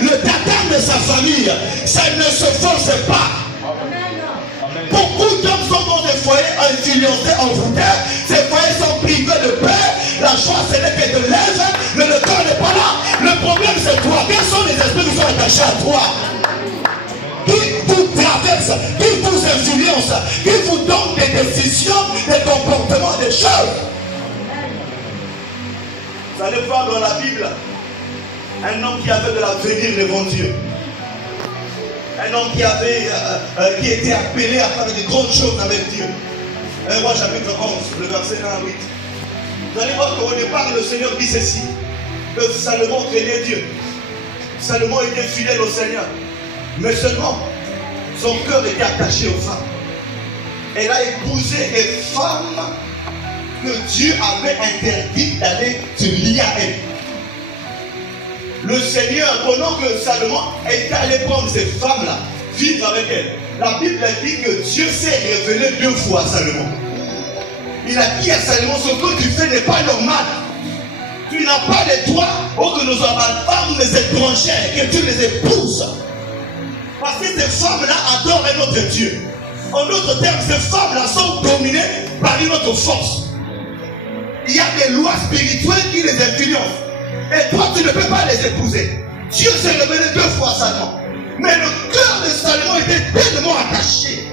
le tata de sa famille. Ça ne se force pas. Beaucoup d'hommes sont dans des foyers influencés, envoûtés. Ces foyers sont privés de paix. La joie, ce n'est que de l'aise, mais le corps n'est pas là. Le problème, c'est toi. Quels sont les esprits qui sont attachés à toi? Qui vous traverse, qui vous influence, qui vous donne des décisions, des comportements, des choses. Vous allez voir dans la Bible un homme qui avait de l'avenir devant Dieu. Un homme qui était appelé à faire des grandes choses avec Dieu. 1 Roi chapitre 11, le verset 1 à 8. Vous allez voir qu'au départ, le Seigneur dit ceci, que Salomon craignait Dieu. Salomon était fidèle au Seigneur. Mais seulement, son cœur était attaché aux femmes. Elle a épousé des femmes que Dieu avait interdit d'aller se lier à elle. Le Seigneur, pendant que Salomon était allé prendre ces femmes-là, vivre avec elles, la Bible dit que Dieu s'est révélé 2 fois à Salomon. Il a dit à Salomon, ce que tu fais n'est pas normal. Tu n'as pas le droit pour que nos femmes les étrangères, que tu les épouses. Parce que ces femmes-là adorent un autre Dieu. En d'autres termes, ces femmes-là sont dominées par une autre force. Il y a des lois spirituelles qui les influencent. Et toi, tu ne peux pas les épouser. Dieu s'est révélé 2 fois à Salomon. Mais le cœur de Salomon était tellement attaché.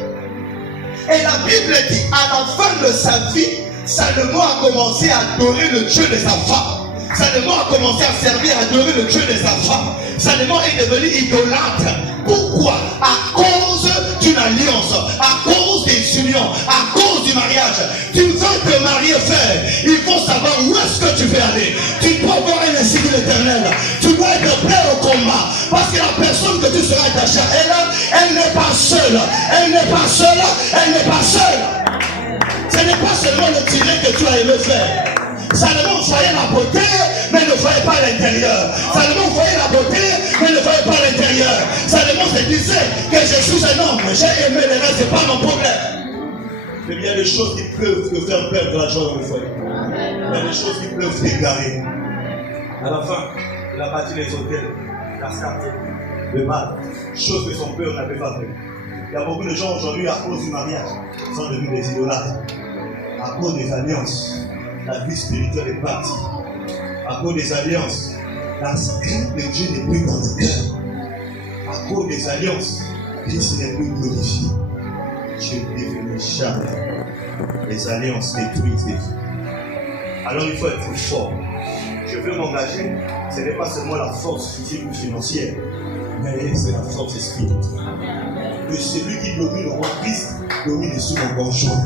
Et la Bible dit, à la fin de sa vie, Salomon a commencé à adorer le Dieu de sa femme. Salomon a commencé à servir, à adorer le Dieu de sa femme. Salomon est devenu idolâtre. Pourquoi? À cause d'une alliance, à cause des unions, à cause du mariage. Tu veux te marier, frère, il faut savoir où est-ce que tu veux aller. Tu dois avoir un esprit de l'Éternel. Tu dois être prêt au combat. Parce que la personne que tu seras attaché à elle, elle n'est pas seule. Elle n'est pas seule. Elle n'est pas seule. Ce n'est pas seulement le tiré que tu as aimé faire. Salomon voyait la beauté, mais ne voyait pas l'intérieur. Salomon voyait la beauté, mais ne voyait pas l'intérieur. Salomon se disait que je suis un homme, j'ai aimé le reste, c'est pas mon problème. Mais il y a des choses qui peuvent te faire perdre la joie dans le foyer. Il y a des choses qui peuvent t'égarer. À la fin, il a bâti les hôtels, la carte, le mal, choses que son père n'avait pas fait. Il y a beaucoup de gens aujourd'hui, à cause du mariage, sont devenus des idolâtres. À cause des alliances. La vie spirituelle est partie. À cause des alliances, la crainte de Dieu n'est plus dans le cœur. À cause des alliances, Christ n'est plus glorifié. Dieu est devenu charmant. Les alliances détruisent des vies. Alors il faut être fort. Je veux m'engager, ce n'est pas seulement la force physique ou financière, mais c'est la force spirituelle. Que celui qui domine au roi Christ domine sur mon conjoint.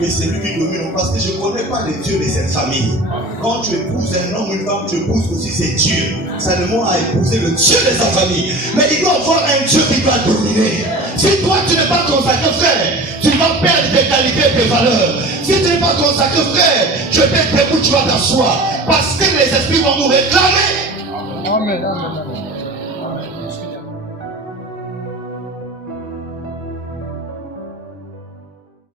Que celui qui domine, parce que je ne connais pas les dieux de cette famille. Quand tu épouses un homme ou une femme, tu épouses aussi ses dieux. Salomon a épousé le Dieu de sa famille. Mais il doit avoir un Dieu qui doit dominer. Si toi tu n'es pas consacré, frère, tu vas perdre tes qualités et tes valeurs. Si tu n'es pas consacré, frère, je t'ai debout, tu vas t'asseoir. Parce que les esprits vont nous réclamer. Amen.